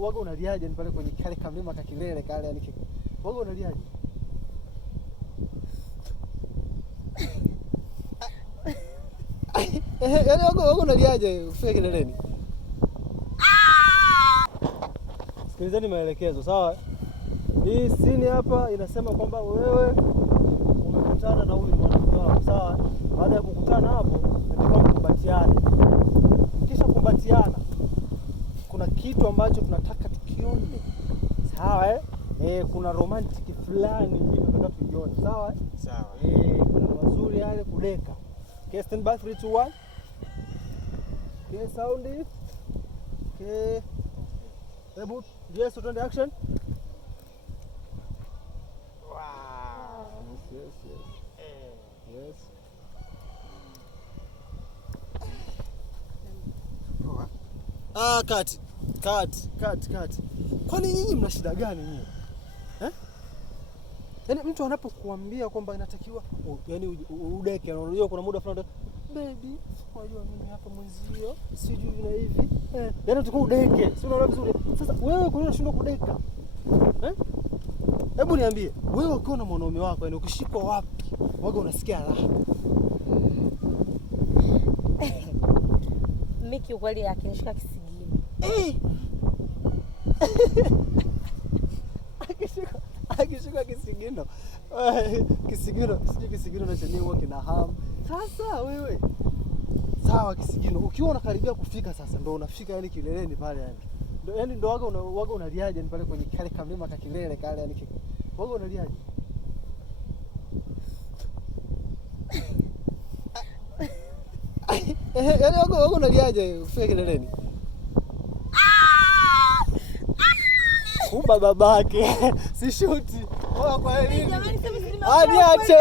Waga unaliaje ni pale kwenye kale kamlima kakilele kale yani waga unaliaje? Yaani waga unaliaje kufika kileleni? Sikilizeni maelekezo, sawa? Hii scene hapa inasema kwamba wewe umekutana na huyu mwanamke wako, sawa? Baada ya kukutana hapo, nataka mkumbatiane. Kisha kumbatiana, kuna kitu ambacho tunataka tukione. Sawa kuna romantic fulani hivi tunataka tuione, sawa? Sawa. Kuna mazuri yale kudeka. Okay, stand by 3 2 1. Okay, sound it. Okay. Reboot. Yes, to turn action. Wow. Yes. Yes. Cut. Kwani nyinyi mna shida gani nyinyi? Yaani mtu anapokuambia kwamba inatakiwa yaani udeke, unajua kuna muda fulani baby, unajua mimi hapa mwenzio sijui na hivi. Yaani tukao udeke. Si unaona vizuri? Sasa wewe kwa nini unashindwa kudeka? Hebu niambie, wewe ukiwa na mwanaume wako yani ukishikwa wapi? Waga unasikia raha. Miki ukweli akinishika kisigino. Akishika kisigino. Kisigino na chenyewe huwa kina hamu. Sasa wewe sawa, kisigino ukiwa unakaribia kufika sasa ndio unafika yani kileleni pale yani. Ndio yani ndio waga unaliaje ni pale kwenye kale kamlima kakilele kale yani waga unaliaje? Yaani waga unaliaje kufika kileleni? Babake si shuti. Kwa nini? Jamani, sema Niache.